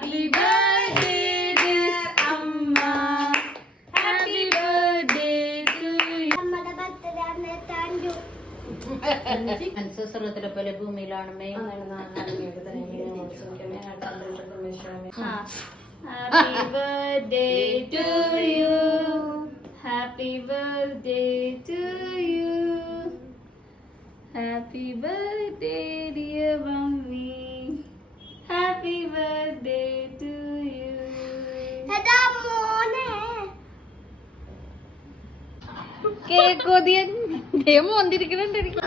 Happy birthday dear Amma. Happy birthday to you. സുഹൃത്തിലെ പോലെ ഭൂമിയിലാണ് Happy birthday to you. Happy birthday to you. Happy birthday dear mommy. Happy birthday to you. Cake കൊതിയൻ ദൈവം വന്നിരിക്കുന്നുണ്ട് എനിക്ക്.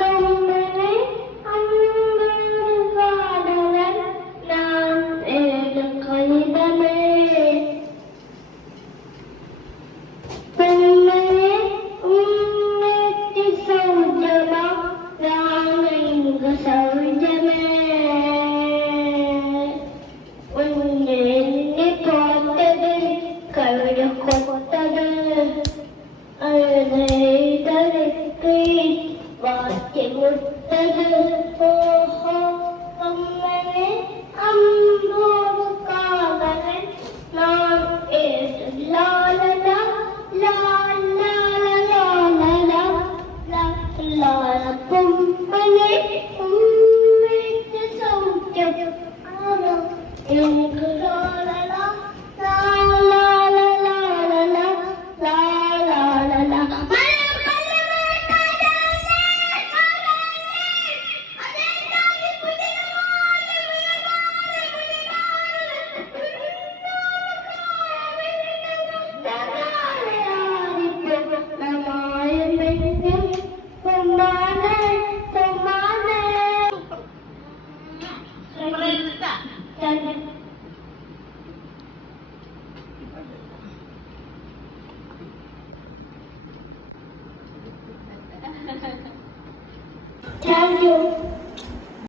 Thank you.